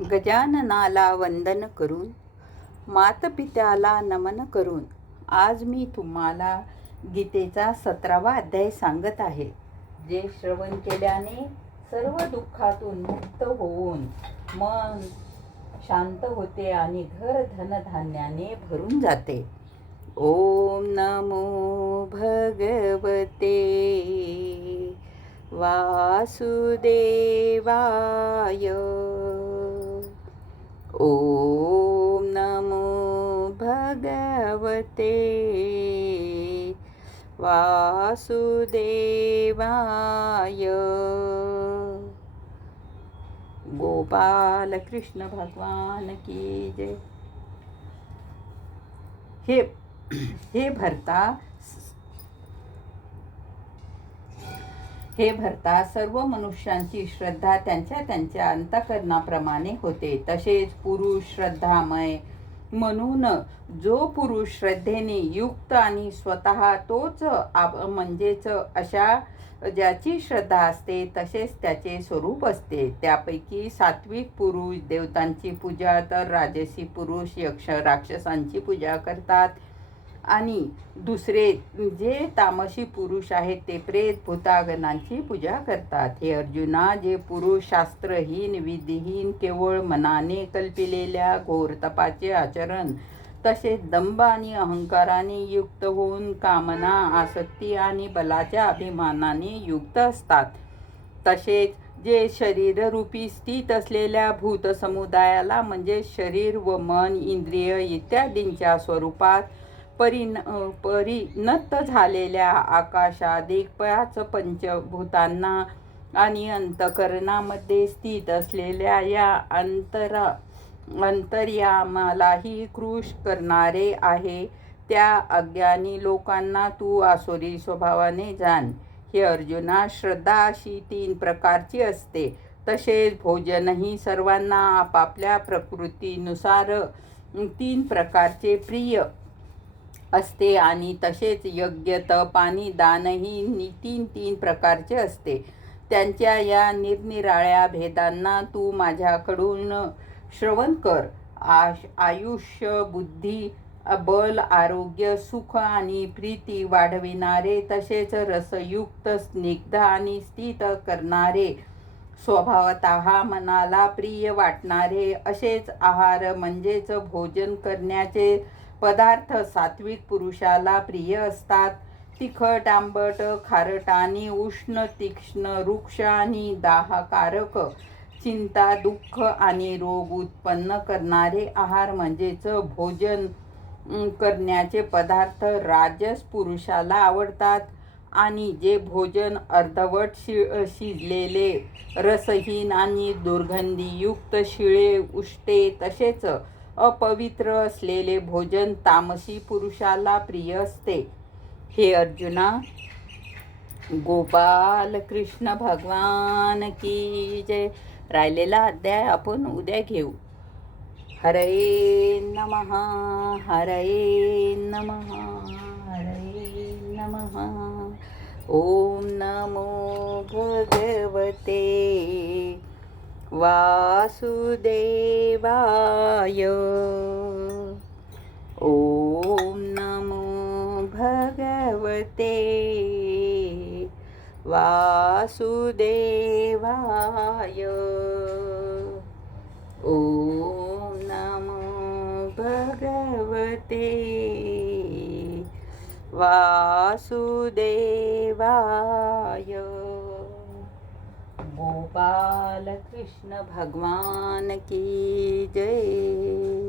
गजाननाला वंदन करून, मातपित्याला नमन करून आज मी तुम्हाला गीतेचा 17वा अध्याय सांगत आहे. जे श्रवण केल्याने सर्व दुःखातून मुक्त होऊन मन शांत होते आणि घर धनधान्याने भरून जाते. ओम नमो भगवते वासुदेवाय. ओम नमो भगवते वासुदेवाय. गोपाल कृष्ण भगवान की जय. हे भरता सर्व मनुष्यांची श्रद्धा त्यांच्या त्यांच्या अंतःकरणाप्रमाणे होते. तसेच पुरुष श्रद्धामय म्हणून जो पुरुष श्रद्धेने युक्त आणि स्वतः तोच म्हणजेच अशा ज्याची श्रद्धा असते तसेच त्याचे स्वरूप असते. त्यापैकी सात्विक पुरुष देवतांची पूजा, तर राजसी पुरुष यक्ष राक्षसांची पूजा करतात आणि दुसरे जे तामसी पुरुष आहेत ते प्रेत भूतागणांची पूजा करतात. हे अर्जुना, जे पुरुष शास्त्रहीन विधिहीन केवळ मनाने कल्पिलेल्या घोर तपाचे आचरण तसेच दंभ आणि अहंकाराने युक्त होऊन कामना आसक्ती आणि बलाच्या अभिमानाने युक्त असतात, तसेच जे शरीररूपी स्थित असलेल्या भूत समुदायाला म्हणजे शरीर व मन इंद्रिय इत्यादींच्या स्वरूपात परिणत झालेल्या आकाशादिक पाच पंचभूतांना आणि अंतःकरणामध्ये स्थित असलेल्या या अंतर्यामालाही कृश करणारे आहे, त्या अज्ञानी लोकांना तू आसुरी स्वभावाने जाण. हे अर्जुना, श्रद्धा अशी 3 प्रकारची असते. तसेच भोजनही सर्वांना आपापल्या प्रकृतीनुसार 3 प्रकारचे प्रिय असते आणि तसेच यज्ञ तप आणि दानही 3 प्रकारचे असते. त्यांच्या या निरनिराळ्या भेदांना तू माझ्याकडून श्रवण कर. आयुष्य बुद्धी बल आरोग्य सुख आणि प्रीती वाढविणारे तसेच रसयुक्त स्निग्ध आणि स्थित करणारे स्वभावतः मनाला प्रिय वाटणारे असेच आहार म्हणजेच भोजन करण्याचे पदार्थ सात्विक पुरुषाला प्रिय असतात. तिखट आंबट खारट आणि उष्ण तीक्ष्ण रुक्ष आणि दाहकारक चिंता दुःख आणि रोग उत्पन्न करणारे आहार म्हणजेच भोजन करण्याचे पदार्थ राजस पुरुषाला आवडतात. आणि जे भोजन अर्धवट शिजलेले रसहीन आणि दुर्गंधीयुक्त शिळे उष्टे तसेच अपवित्र असलेले भोजन तामसी पुरुषाला प्रिय असते. हे अर्जुना, गोपाल कृष्ण भगवान की जय. राहिलेला अध्याय आपण उद्या घेऊ. हरे नमः हरे नमः हरे नमः. ओम नमो भगवते वासुदेवाय. ओम नमो भगवते वासुदेवाय. ओम नमो भगवते वासुदेवाय. गोपाल कृष्ण भगवान की जय.